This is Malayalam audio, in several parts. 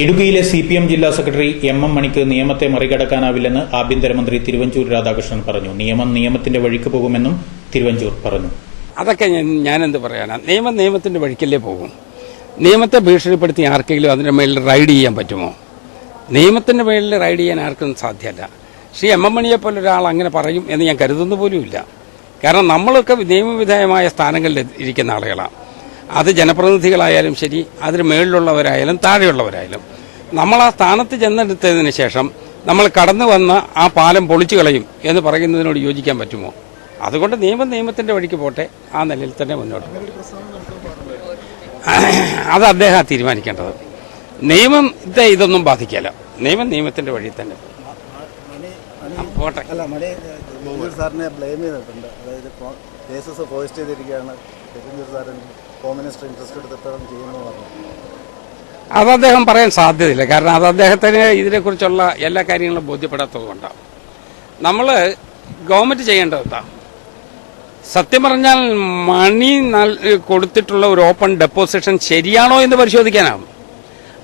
ഇടുക്കിയിലെ CPM ജില്ലാ സെക്രട്ടറി MM മണിക്ക് നിയമത്തെ മറികടക്കാനാവില്ലെന്ന് ആഭ്യന്തരമന്ത്രി തിരുവഞ്ചൂർ രാധാകൃഷ്ണൻ പറഞ്ഞു. നിയമം നിയമത്തിന്റെ വഴിക്ക് പോകുമെന്നും തിരുവഞ്ചൂർ പറഞ്ഞു. അതൊക്കെ ഞാനെന്ത് പറയാനാ, നിയമത്തിന്റെ വഴിക്കല്ലേ പോകും. നിയമത്തെ ഭീഷണിപ്പെടുത്തി ആർക്കെങ്കിലും അതിന്റെ മേളിൽ റൈഡ് ചെയ്യാൻ പറ്റുമോ? നിയമത്തിന്റെ മേളിൽ റൈഡ് ചെയ്യാൻ ആർക്കും സാധ്യമല്ല. ശ്രീ MM മണിയെ പോലെ ഒരാൾ അങ്ങനെ പറയും എന്ന് ഞാൻ കരുതുന്ന പോലുമില്ല. കാരണം നമ്മളൊക്കെ നിയമവിധേയമായ സ്ഥാനങ്ങളിൽ ഇരിക്കുന്ന ആളുകളാണ്. അത് ജനപ്രതിനിധികളായാലും ശരി, അതിന് മേളിലുള്ളവരായാലും താഴെയുള്ളവരായാലും നമ്മൾ ആ സ്ഥാനത്ത് ചെന്നെടുത്തതിന് ശേഷം നമ്മൾ കടന്നു വന്ന ആ പാലം പൊളിച്ചു കളയും എന്ന് പറയുന്നതിനോട് യോജിക്കാൻ പറ്റുമോ? അതുകൊണ്ട് നിയമത്തിന്റെ വഴിക്ക് പോട്ടെ, ആ നിലയിൽ തന്നെ മുന്നോട്ട് പോകും. അത് അദ്ദേഹം തീരുമാനിക്കേണ്ടത്. നിയമത്തെ ഇതൊന്നും ബാധിക്കില്ല. നിയമത്തിന്റെ വഴി തന്നെ പോട്ടെ. സാറിനെ ബ്ലെയിം ചെയ്തിട്ടുണ്ട്. അതായത് കേസസ് പോസ്റ്റ് ചെയ്തിരിക്കുകയാണ്, അത് അദ്ദേഹം പറയാൻ സാധ്യതയില്ല. കാരണം അത് അദ്ദേഹത്തിന് ഇതിനെക്കുറിച്ചുള്ള എല്ലാ കാര്യങ്ങളും ബോധ്യപ്പെടാത്തത് കൊണ്ടാണ്. നമ്മൾ ഗവൺമെന്റ് ചെയ്യേണ്ടത് എന്താ? സത്യം പറഞ്ഞാൽ മണി കൊടുത്തിട്ടുള്ള ഒരു ഓപ്പൺ ഡെപ്പോസിഷൻ ശരിയാണോ എന്ന് പരിശോധിക്കാനാവും.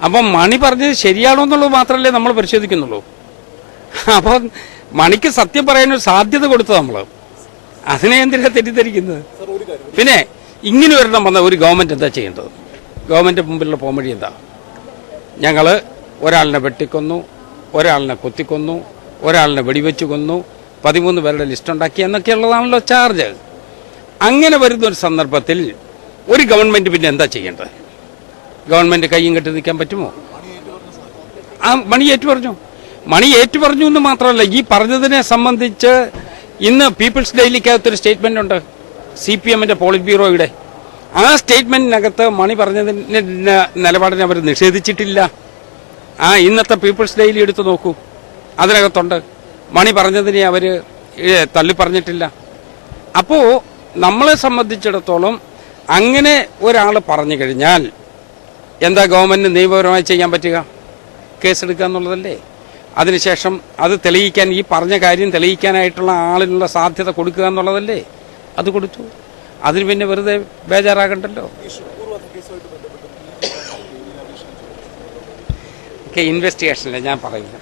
അപ്പം മണി പറഞ്ഞത് ശരിയാണോ എന്നുള്ളത് മാത്രമല്ലേ നമ്മൾ പരിശോധിക്കുന്നുള്ളൂ. അപ്പം മണിക്ക് സത്യം പറയാനൊരു സാധ്യത കൊടുത്തു നമ്മൾ. അതിനെ എന്തിനാ തെറ്റിദ്ധരിക്കുന്നത്? പിന്നെ ഇങ്ങനെ ഒരെണ്ണം വന്ന ഒരു ഗവൺമെന്റ് എന്താ ചെയ്യേണ്ടത്? ഗവൺമെന്റ് മുമ്പിലുള്ള പോംവഴി എന്താ? ഞങ്ങൾ ഒരാളിനെ വെട്ടിക്കൊന്നു, ഒരാളിനെ കുത്തിക്കൊന്നു, ഒരാളിനെ വെടിവെച്ചു കൊന്നു, 13 പേരുടെ ലിസ്റ്റ് ഉണ്ടാക്കി എന്നൊക്കെയുള്ളതാണല്ലോ ചാർജ്. അങ്ങനെ വരുന്ന ഒരു സന്ദർഭത്തിൽ ഒരു ഗവൺമെന്റ് പിന്നെ എന്താ ചെയ്യേണ്ടത്? ഗവൺമെന്റ് കയ്യും കെട്ടി നിൽക്കാൻ പറ്റുമോ? ആ മണി ഏറ്റുപറഞ്ഞു എന്ന് മാത്രമല്ല, ഈ പറഞ്ഞതിനെ സംബന്ധിച്ച് ഇന്ന് പീപ്പിൾസ് ഡെയിലിക്കകത്തൊരു സ്റ്റേറ്റ്മെന്റ് ഉണ്ട്, CPMന്റെ പോളിറ്റ് ബ്യൂറോയുടെ. ആ സ്റ്റേറ്റ്മെന്റിനകത്ത് മണി പറഞ്ഞതിന്റെ നിലപാടിനെ അവർ നിഷേധിച്ചിട്ടില്ല. ആ ഇന്നത്തെ പീപ്പിൾസ് ഡെയിലി എടുത്തു നോക്കൂ, അതിനകത്തുണ്ട്. മണി പറഞ്ഞതിനെ അവർ തള്ളി പറഞ്ഞിട്ടില്ല. അപ്പോ നമ്മളെ സംബന്ധിച്ചിടത്തോളം അങ്ങനെ ഒരാൾ പറഞ്ഞു കഴിഞ്ഞാൽ എന്താ ഗവൺമെന്റിന് നിയമപരമായി ചെയ്യാൻ പറ്റുക? കേസെടുക്കുക എന്നുള്ളതല്ലേ. അതിനുശേഷം അത് തെളിയിക്കാൻ, ഈ പറഞ്ഞ കാര്യം തെളിയിക്കാനായിട്ടുള്ള ആളിനുള്ള സാധ്യത കൊടുക്കുക എന്നുള്ളതല്ലേ. അത് കൊടുത്തു. അതിന് പിന്നെ വെറുതെ ബേജാറാകണ്ടല്ലോ. ഇൻവെസ്റ്റിഗേഷനില്ല, ഞാൻ പറയില്ല.